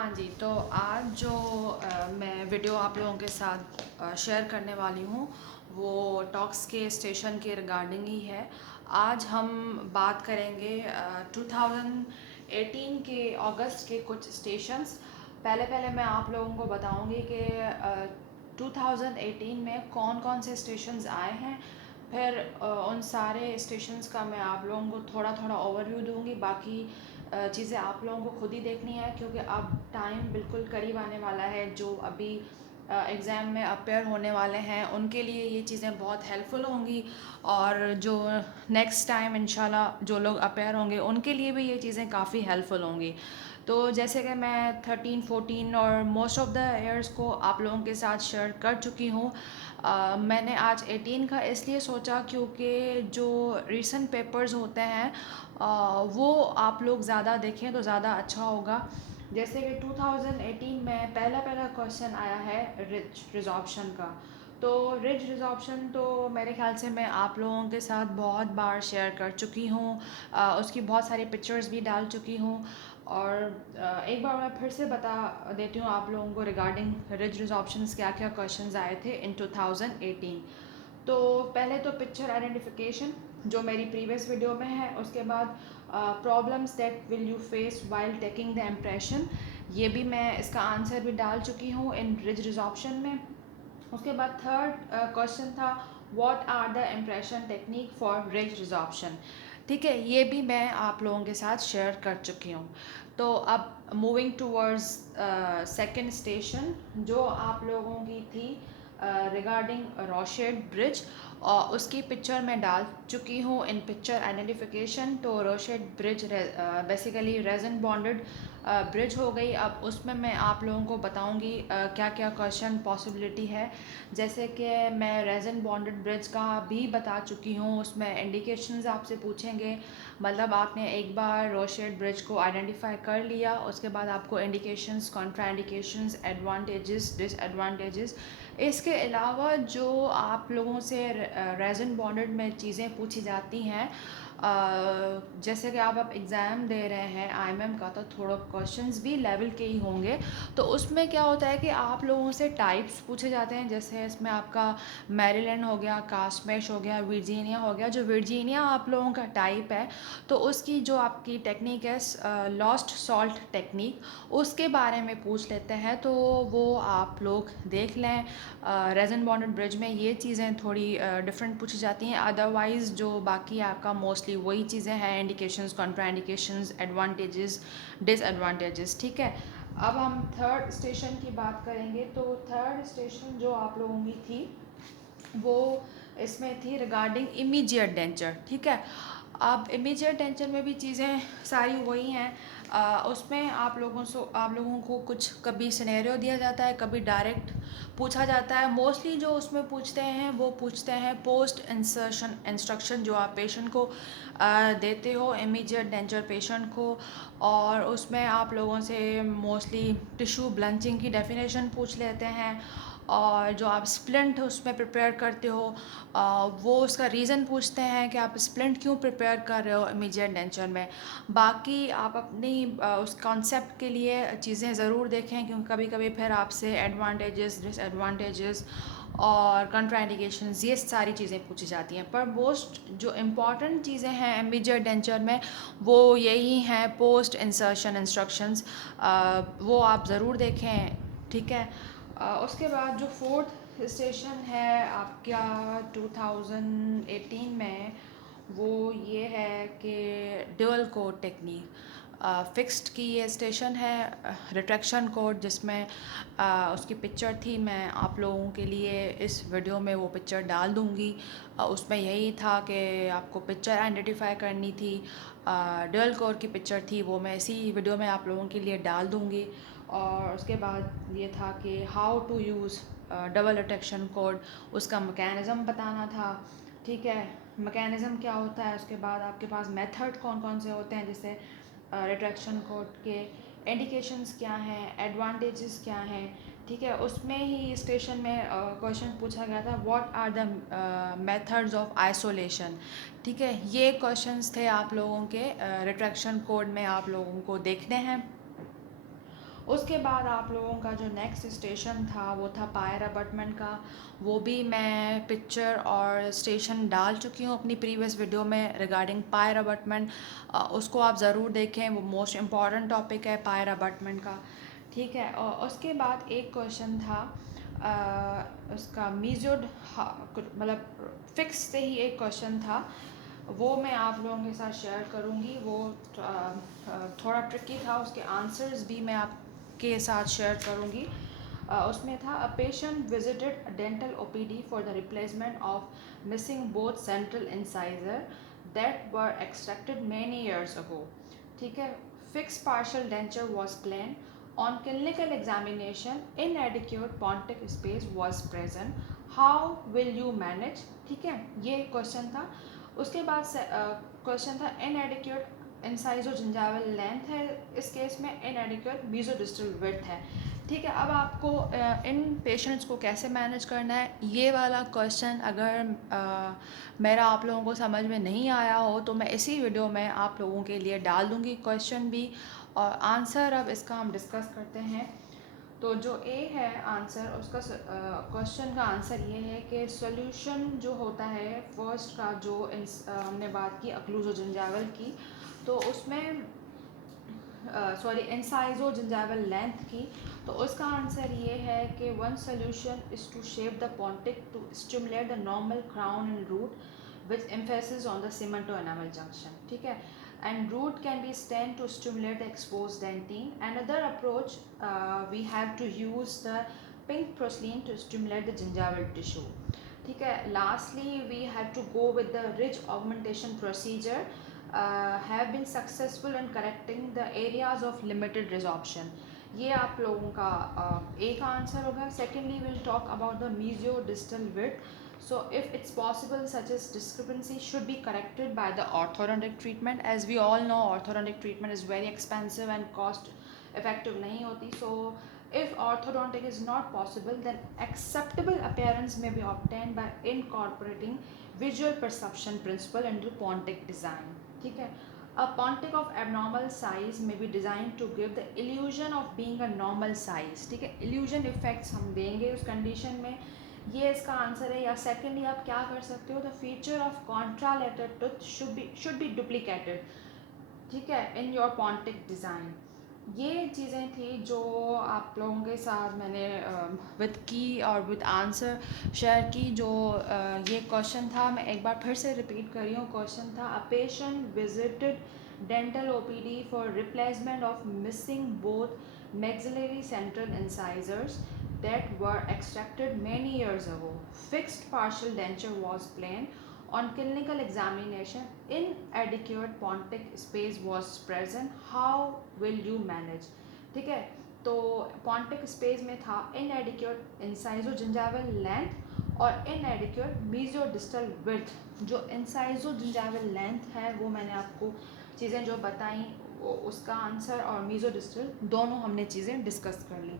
हाँ जी, तो आज जो मैं वीडियो आप लोगों के साथ शेयर करने वाली हूँ वो टॉक्स के स्टेशन के रिगार्डिंग ही है। आज हम बात करेंगे 2018 के अगस्त के कुछ स्टेशंस। पहले पहले मैं आप लोगों को बताऊंगी कि 2018 में कौन कौन से स्टेशंस आए हैं। फिर उन सारे स्टेशंस का मैं आप लोगों को थोड़ा थोड़ा ओवरव्यू दूंगी। बाकी चीज़ें आप लोगों को खुद ही देखनी है क्योंकि अब टाइम बिल्कुल करीब आने वाला है। जो अभी एग्ज़ाम में अपेयर होने वाले हैं उनके लिए ये चीज़ें बहुत हेल्पफुल होंगी, और जो नेक्स्ट टाइम इंशाल्लाह जो लोग अपेयर होंगे उनके लिए भी ये चीज़ें काफ़ी हेल्पफुल होंगी। तो जैसे कि मैं 13 14 और मोस्ट ऑफ द ईयर्स को आप लोगों के साथ शेयर कर चुकी हूँ। मैंने आज 18 का इसलिए सोचा क्योंकि जो रीसेंट पेपर्स होते हैं वो आप लोग ज़्यादा देखें तो ज़्यादा अच्छा होगा। जैसे कि 2018 में पहला पहला क्वेश्चन आया है रिज रिजॉर्प्शन का। तो रिज रिजॉर्प्शन तो मेरे ख्याल से मैं आप लोगों के साथ बहुत बार शेयर कर चुकी हूँ। उसकी बहुत सारी पिक्चर्स भी डाल चुकी हूँ। और एक बार मैं फिर से बता देती हूँ आप लोगों को रिगार्डिंग रिज रिजॉर्प्शंस क्या क्या क्वेश्चंस आए थे इन 2018। तो पहले तो पिक्चर आइडेंटिफिकेशन जो मेरी प्रीवियस वीडियो में है, उसके बाद problems that will you face while taking the impression, ये भी मैं इसका आंसर भी डाल चुकी हूँ इन रिज रिजॉर्प्शन में। उसके बाद थर्ड क्वेश्चन था what are the impression technique for रिज रिजॉर्प्शन। ठीक है, ये भी मैं आप लोगों के साथ शेयर कर चुकी हूँ। तो अब मूविंग टूवर्ड्स सेकंड स्टेशन जो आप लोगों की थी रिगार्डिंग रोशेड ब्रिज, और उसकी पिक्चर मैं डाल चुकी हूँ इन पिक्चर आइडेंटिफिकेशन। तो Rochette bridge basically resin bonded bridge हो गई। अब उसमें मैं आप लोगों को बताऊंगी क्या क्या क्वेश्चन पॉसिबिलिटी है। जैसे कि मैं रेजन बॉन्डेड ब्रिज का भी बता चुकी हूँ, उसमें इंडिकेशंस आपसे पूछेंगे। मतलब आपने एक बार रोशेड ब्रिज को आइडेंटिफाई कर लिया, उसके बाद आपको indications, Contra indications, advantages, disadvantages, इसके अलावा जो आप लोगों से रेजन बॉन्डेड में चीज़ें पूछी जाती हैं। जैसे कि आप एग्ज़ाम दे रहे हैं आईएमएम का, तो थोड़ा क्वेश्चंस भी लेवल के ही होंगे। तो उसमें क्या होता है कि आप लोगों से टाइप्स पूछे जाते हैं। जैसे इसमें आपका मैरीलैंड हो गया, कास्टमेश हो गया, वर्जीनिया हो गया। जो वर्जीनिया आप लोगों का टाइप है, तो उसकी जो आपकी टेक्निक है लॉस्ट सॉल्ट टेक्निक, उसके बारे में पूछ लेते हैं। तो वो आप लोग देख लें। रेजन बॉन्डेड ब्रिज में ये चीज़ें थोड़ी डिफरेंट पूछी जाती हैं। अदरवाइज़ जो बाकी आपका मोस्टली वही चीज़ें हैं, indications, Contra indications, advantages, disadvantages. ठीक है, अब हम थर्ड स्टेशन की बात करेंगे। तो थर्ड स्टेशन जो आप लोगों की थी वो इसमें थी रिगार्डिंग इमीडिएट डेंचर। ठीक है, अब इमीडिएट डेंचर में भी चीज़ें सारी वही हैं। उसमें आप लोगों को कुछ कभी सिनेरियो दिया जाता है, कभी डायरेक्ट पूछा जाता है। मोस्टली जो उसमें पूछते हैं वो पूछते हैं पोस्ट इंसर्शन इंस्ट्रक्शन जो आप पेशेंट को देते हो, इमीडिएट डेंचर पेशेंट को। और उसमें आप लोगों से मोस्टली टिश्यू ब्लंचिंग की डेफिनेशन पूछ लेते हैं, और जो आप स्प्लिंट उसमें प्रिपेयर करते हो वो उसका रीज़न पूछते हैं कि आप स्प्लिंट क्यों प्रिपेयर कर रहे हो इमीडिएट डेंचर में। बाकी आप अपनी उस कॉन्सेप्ट के लिए चीज़ें ज़रूर देखें, क्योंकि कभी कभी फिर आपसे एडवांटेजेस, डिसएडवांटेजेस और कंट्राइंडिकेशंस, ये सारी चीज़ें पूछी जाती हैं। पर मोस्ट जो इम्पॉर्टेंट चीज़ें हैं इमीडिएट डेंचर में वो यही हैं पोस्ट इंसर्शन इंस्ट्रक्शंस, वो आप ज़रूर देखें। ठीक है, उसके बाद जो फोर्थ स्टेशन है आपका 2018 में, वो ये है कि ड्यूअल कोड टेक्निक फिक्स्ड की ये स्टेशन है। रिट्रैक्शन कोड जिसमें उसकी पिक्चर थी, मैं आप लोगों के लिए इस वीडियो में वो पिक्चर डाल दूँगी। उसमें यही था कि आपको पिक्चर आइडेंटिफाई करनी थी। ड्यूअल कोड की पिक्चर थी, वो मैं इसी वीडियो में आप लोगों के लिए डाल दूँगी। और उसके बाद ये था कि how to use double retraction cord, उसका मैकेनिज़्म बताना था। ठीक है, मैकेनिज़्म क्या होता है, उसके बाद आपके पास मेथड कौन कौन से होते हैं, जैसे रिट्रैक्शन कोड के इंडिकेशंस क्या हैं, एडवांटेजेस क्या हैं। ठीक है, उसमें ही स्टेशन में क्वेश्चन पूछा गया था what are the methods of isolation. ठीक है, ये क्वेश्चंस थे आप लोगों के रिट्रैक्शन कोड में आप लोगों को देखने हैं। उसके बाद आप लोगों का जो नेक्स्ट स्टेशन था वो था पायर अबटमेंट का। वो भी मैं पिक्चर और स्टेशन डाल चुकी हूँ अपनी प्रीवियस वीडियो में रिगार्डिंग पायर अबटमेंट। उसको आप ज़रूर देखें, वो मोस्ट इम्पॉर्टेंट टॉपिक है पायर अबटमेंट का। ठीक है, और उसके बाद एक क्वेश्चन था उसका मीजोड, मतलब फिक्स से ही एक क्वेश्चन था, वो मैं आप लोगों के साथ शेयर करूँगी। वो थोड़ा ट्रिकी था, उसके आंसर्स भी मैं आपके साथ शेयर करूँगी। उसमें था a patient visited dental OPD for the replacement of missing both central incisor that were extracted many years ago. ठीक है, fix partial denture was plan on clinical examination inadequate pontic space was present, how will you manage। ठीक है, ये question था। उसके बाद question था inadequate इंसाइजो जिंजावल length है, इस केस में inadequate मीजोडिस्टल विड्थ है। ठीक है, अब आपको इन पेशेंट्स को कैसे मैनेज करना है, ये वाला क्वेश्चन अगर मेरा आप लोगों को समझ में नहीं आया हो तो मैं इसी वीडियो में आप लोगों के लिए डाल दूँगी क्वेश्चन भी और आंसर। अब इसका हम डिस्कस करते हैं। तो जो ए है आंसर, उसका क्वेश्चन का आंसर ये है कि सॉल्यूशन जो होता है फर्स्ट का, जो हमने बात की अक्लूजो जिंजावल की, तो उसमें सॉरी इंसाइजो जिंजावल लेंथ की, तो उसका आंसर ये है कि one solution is to shape the pontic to stimulate the normal crown and root with emphasis on the cemento enamel junction. ठीक है, and root can be stent to stimulate the exposed dentine. Another approach, we have to use the pink porcelain to stimulate the gingival tissue. ठीक है, lastly we have to go with the ridge augmentation procedure, have been successful in correcting the areas of limited resorption। ये आप लोगों का एक answer होगा। Secondly will talk about the mesiodistal width. So if it's possible, such as discrepancy should be corrected by the orthodontic treatment. As we all know, orthodontic treatment is very expensive and cost effective नहीं होती. So if orthodontic is not possible, then acceptable appearance may be obtained by incorporating visual perception principle into Pontic design. ठीक है, a Pontic of abnormal size may be designed to give the illusion of being a normal size। ठीक है, illusion effects हम देंगे उस condition में, ये इसका आंसर है। या सेकेंडली आप क्या कर सकते हो, the feature of contralateral tooth should be duplicated. ठीक है, इन योर पॉन्टिक डिज़ाइन। ये चीज़ें थी जो आप लोगों के साथ मैंने विद की और विद आंसर शेयर की। जो ये क्वेश्चन था, मैं एक बार फिर से रिपीट कर रही हूँ। क्वेश्चन था a patient visited dental OPD for replacement of missing both maxillary central incisors that were extracted many years ago. Fixed partial denture was planned. On clinical examination, inadequate pontic space was present. How will you manage? ठीक है, तो pontic space में था inadequate incisogyngival length और inadequate mesodistal width। जो incisogyngival length है वो मैंने आपको चीज़ें जो बताई, उसका आंसर और मीजोडिस्टल दोनों हमने चीज़ें डिस्कस कर ली।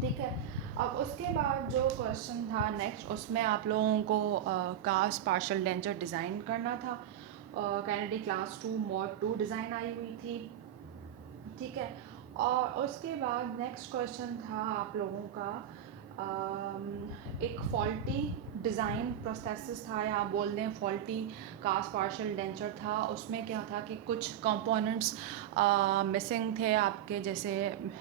ठीक है, अब उसके बाद जो क्वेश्चन था नेक्स्ट, उसमें आप लोगों को कास्ट पार्शल डेंचर डिज़ाइन करना था। कैनेडी क्लास 2 मॉड 2 डिज़ाइन आई हुई थी। ठीक है, और उसके बाद नेक्स्ट क्वेश्चन था आप लोगों का एक फॉल्टी डिज़ाइन प्रोसेस था, या आप बोल दें फॉल्टी कास्ट पार्शल डेंचर था। उसमें क्या था कि कुछ कंपोनेंट्स मिसिंग थे आपके, जैसे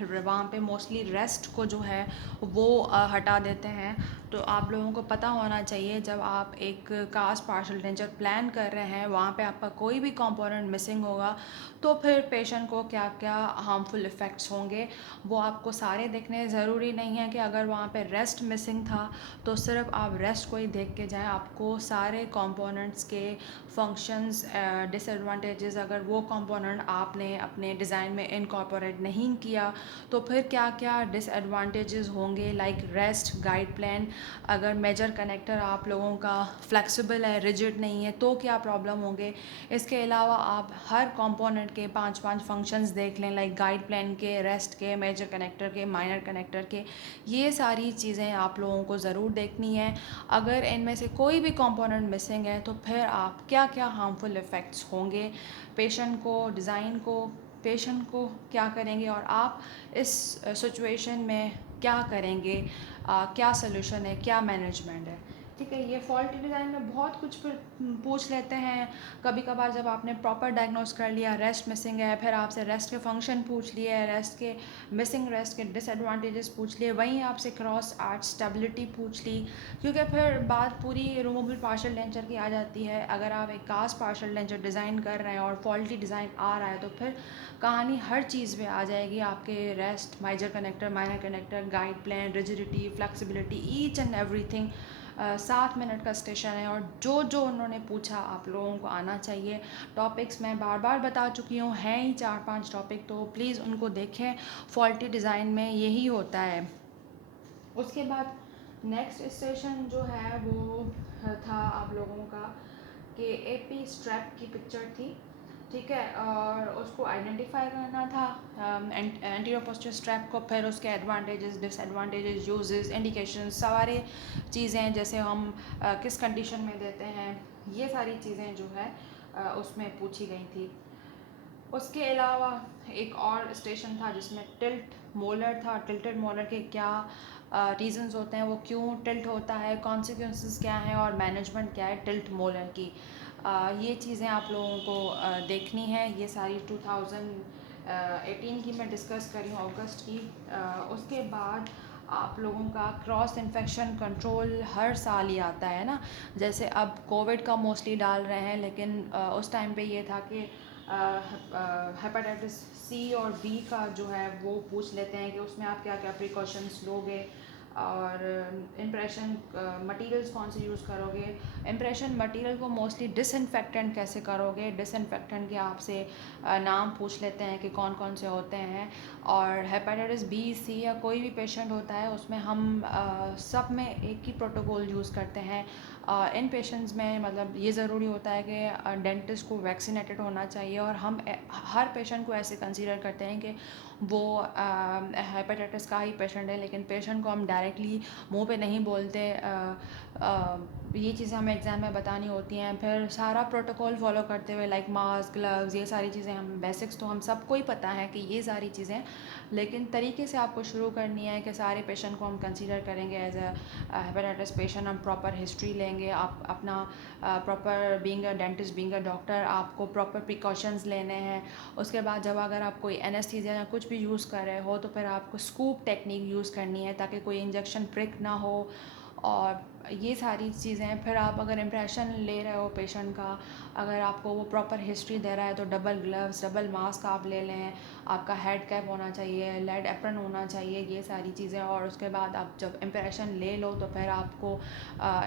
वहाँ पे मोस्टली रेस्ट को जो है वो हटा देते हैं। तो आप लोगों को पता होना चाहिए, जब आप एक कास्ट पार्शल डेंचर प्लान कर रहे हैं, वहाँ पे आपका कोई भी कंपोनेंट मिसिंग होगा तो फिर पेशेंट को क्या क्या हार्मफुल इफ़ेक्ट्स होंगे वो आपको सारे देखने। ज़रूरी नहीं है कि अगर वहाँ पे रेस्ट मिसिंग था तो सिर्फ आप रेस्ट को ही देख के जाएं, आपको सारे कंपोनेंट्स के फंक्शंस, डिसएडवांटेजेस, अगर वो कंपोनेंट आपने अपने डिज़ाइन में इनकॉर्पोरेट नहीं किया तो फिर क्या क्या डिसएडवांटेजेस होंगे। लाइक रेस्ट गाइड प्लान, अगर मेजर कनेक्टर आप लोगों का फ्लेक्सिबल है, रिजिड नहीं है, तो क्या प्रॉब्लम होंगे। इसके अलावा आप हर कंपोनेंट के 5-5 फंक्शंस देख लें, लाइक गाइड प्लान के, रेस्ट के, मेजर कनेक्टर के, माइनर कनेक्टर के। ये सारी चीज़ें आप लोगों को ज़रूर देखनी है। अगर इनमें से कोई भी कंपोनेंट मिसिंग है तो फिर आप क्या क्या हार्मफुल इफ़ेक्ट्स होंगे पेशेंट को, डिज़ाइन को, पेशेंट को क्या करेंगे और आप इस सिचुएशन में क्या करेंगे, क्या सलूशन है, क्या मैनेजमेंट है। ठीक है, ये फॉल्टी डिज़ाइन में बहुत कुछ फिर पूछ लेते हैं। कभी कभार जब आपने प्रॉपर डायग्नोस कर लिया रेस्ट मिसिंग है, फिर आपसे रेस्ट के फंक्शन पूछ लिए, रेस्ट के मिसिंग रेस्ट के डिसएडवांटेजेस पूछ लिए, वहीं आपसे क्रॉस आर्च स्टेबिलिटी पूछ ली, क्योंकि फिर बात पूरी रिमूवेबल पार्शियल डेंचर की आ जाती है। अगर आप एक कास्ट पार्शियल डेंचर डिज़ाइन कर रहे हैं और फॉल्टी डिज़ाइन आ रहा है तो फिर कहानी हर चीज़ में आ जाएगी, आपके rest, major connector, minor connector, guide plane, rigidity, flexibility, each and everything. 7 minute का स्टेशन है और जो जो उन्होंने पूछा आप लोगों को आना चाहिए। टॉपिक्स मैं बार बार बता चुकी हूँ, हैं ही 4-5 टॉपिक, तो प्लीज़ उनको देखें। फॉल्टी डिज़ाइन में यही होता है। उसके बाद नेक्स्ट स्टेशन जो है वो था आप लोगों का कि एपी स्ट्रैप की पिक्चर थी। ठीक है, और उसको आइडेंटिफाई करना था एंटीरियर पोस्टीरियर स्ट्रैप को, फिर उसके एडवांटेजेस, डिसएडवांटेजेस, यूजेस, इंडिकेशन, सारे चीज़ें जैसे हम किस कंडीशन में देते हैं, ये सारी चीज़ें जो है उसमें पूछी गई थी। उसके अलावा एक और स्टेशन था जिसमें टिल्ट मोलर था। टिल्टेड मोलर के क्या रीजंस होते हैं, वो क्यों टिल्ट होता है, कॉन्सिक्वेंसेस क्या हैं और मैनेजमेंट क्या है टिल्ट मोलर की। ये चीज़ें आप लोगों को देखनी है। ये सारी 2018 की मैं डिस्कस कर रही हूँ, अगस्त की। उसके बाद आप लोगों का क्रॉस इन्फेक्शन कंट्रोल हर साल ही आता है ना। जैसे अब कोविड का मोस्टली डाल रहे हैं, लेकिन उस टाइम पे ये था कि हेपेटाइटिस सी और बी का जो है वो पूछ लेते हैं कि उसमें आप क्या क्या प्रिकॉशंस लोगे और इम्प्रेशन मटेरियल्स कौन से यूज़ करोगे। इम्प्रेशन मटेरियल को मोस्टली डिसइंफेक्टेंट कैसे करोगे, डिसइंफेक्टेंट के आपसे नाम पूछ लेते हैं कि कौन कौन से होते हैं। और हेपेटाइटिस बी, सी या कोई भी पेशेंट होता है उसमें हम सब में एक ही प्रोटोकॉल यूज़ करते हैं। इन पेशेंट्स में मतलब ये ज़रूरी होता है कि डेंटिस्ट को वैक्सीनेटेड होना चाहिए, और हम हर पेशेंट को ऐसे कंसीडर करते हैं कि वो हेपेटाइटिस का ही पेशेंट है, लेकिन पेशेंट को हम डायरेक्टली मुंह पे नहीं बोलते। ये चीज़ें हमें एग्ज़ाम में बतानी होती हैं। फिर सारा प्रोटोकॉल फॉलो करते हुए लाइक मास्क, ग्लव्स, ये सारी चीज़ें हम बेसिक्स तो हम सबको ही पता है कि ये सारी चीज़ें, लेकिन तरीके से आपको शुरू करनी है कि सारे पेशेंट को हम कंसीडर करेंगे एज अ हेपेटाइटिस पेशेंट। हम प्रॉपर हिस्ट्री लेंगे, आप अपना proper being a dentist, being a doctor, आपको प्रॉपर प्रिकॉशंस लेने हैं। उसके बाद जब अगर आप कोई एनेस्थीसिया या कुछ भी यूज़ कर रहे हो तो फिर आपको स्कूप टेक्निक यूज़ करनी है ताकि कोई इंजेक्शन प्रिक ना हो, और ये सारी चीज़ें। फिर आप अगर इम्प्रेशन ले रहे हो पेशेंट का, अगर आपको वो प्रॉपर हिस्ट्री दे रहा है तो डबल ग्लव्स, डबल मास्क आप ले लें, आपका हेड कैप होना चाहिए, लेड एप्रन होना चाहिए, ये सारी चीज़ें। और उसके बाद आप जब इम्प्रेशन ले लो तो फिर आपको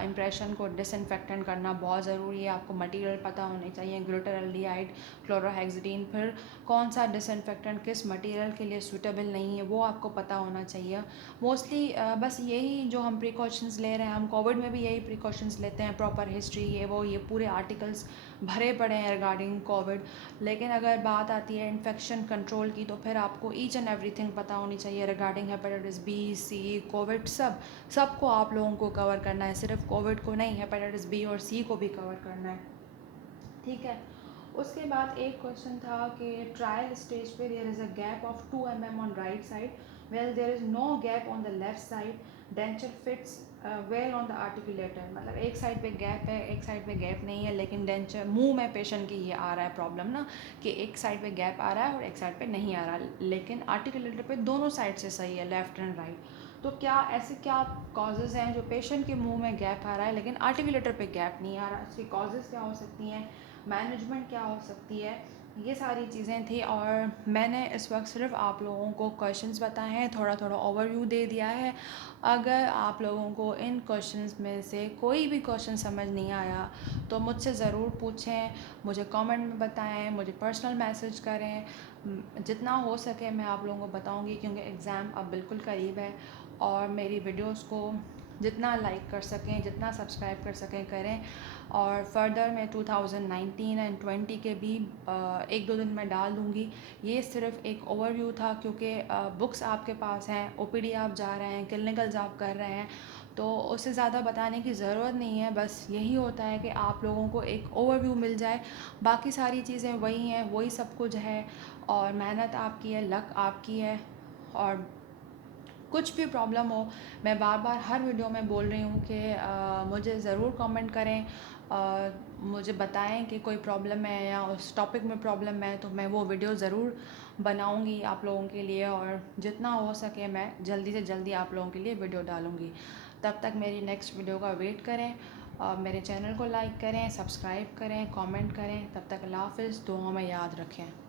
इम्प्रेशन को डिसइंफेक्टेंट करना बहुत ज़रूरी है। आपको मटेरियल पता होने चाहिए, ग्लूटाराल्डिहाइड, क्लोरोहेक्सिडीन, फिर कौन सा डिसइंफेक्टेंट किस मटेरियल के लिए सूटेबल नहीं है वो आपको पता होना चाहिए। मोस्टली बस यही जो हम प्रिकॉशंस ले रहे हैं, हम कोविड में भी यही प्रिकॉशंस लेते हैं, प्रॉपर हिस्ट्री, ये पूरे आर्टिकल्स भरे पड़े हैं रिगार्डिंग कोविड। लेकिन अगर बात आती है इन्फेक्शन कंट्रोल की तो फिर आपको ईच एंड एवरीथिंग पता होनी चाहिए रिगार्डिंग हेपेटाइटिस बी, सी, कोविड, सबको आप लोगों को कवर करना है, सिर्फ कोविड को नहीं, हेपेटाइटिस बी और सी को भी कवर करना है। ठीक है, उसके बाद एक क्वेश्चन था कि ट्रायल स्टेज पे there is a gap of 2 mm on right side, well there is no gap on the left side, denture fits well on the articulator. मतलब एक साइड पे गैप है, एक साइड पे गैप नहीं है, लेकिन डेंचर मुंह में पेशेंट की ये आ रहा है प्रॉब्लम ना, कि एक साइड पे गैप आ रहा है और एक साइड पे नहीं आ रहा, लेकिन आर्टिकुलेटर पे दोनों साइड से सही है, लेफ्ट एंड राइट। तो क्या ऐसे क्या कॉजेज़ हैं जो पेशेंट के मुंह में गैप आ रहा है लेकिन आर्टिकुलेटर पे गैप नहीं आ रहा, इसकी कॉजेज़ क्या हो सकती हैं, मैनेजमेंट क्या हो सकती है, ये सारी चीज़ें थी। और मैंने इस वक्त सिर्फ आप लोगों को क्वेश्चंस बताए हैं, थोड़ा थोड़ा ओवरव्यू दे दिया है। अगर आप लोगों को इन क्वेश्चंस में से कोई भी क्वेश्चन समझ नहीं आया तो मुझसे ज़रूर पूछें, मुझे कमेंट में बताएं, मुझे पर्सनल मैसेज करें। जितना हो सके मैं आप लोगों को बताऊंगी, क्योंकि एग्ज़ाम अब बिल्कुल करीब है। और मेरी वीडियोस को जितना लाइक कर सकें, जितना सब्सक्राइब कर सकें करें। और फर्दर मैं 2019 एंड 20 के भी 1-2 दिन में डाल दूँगी। ये सिर्फ एक ओवरव्यू था, क्योंकि बुक्स आपके पास हैं, ओपीडी आप जा रहे हैं, क्लिनिकल्स आप कर रहे हैं, तो उससे ज़्यादा बताने की ज़रूरत नहीं है, बस यही होता है कि आप लोगों को एक ओवरव्यू मिल जाए। बाकी सारी चीज़ें वही हैं, वही सब कुछ है, और मेहनत आपकी है, लक आपकी है। और कुछ भी प्रॉब्लम हो, मैं बार बार हर वीडियो में बोल रही हूँ कि मुझे ज़रूर कमेंट करें, मुझे बताएं कि कोई प्रॉब्लम है या उस टॉपिक में प्रॉब्लम है, तो मैं वो वीडियो ज़रूर बनाऊँगी आप लोगों के लिए, और जितना हो सके मैं जल्दी से जल्दी आप लोगों के लिए वीडियो डालूँगी। तब तक मेरी नेक्स्ट वीडियो का वेट करें, और मेरे चैनल को लाइक करें, सब्सक्राइब करें, कमेंट करें। तब तक अल्लाह हाफ़िज़, दुआओं में याद रखें।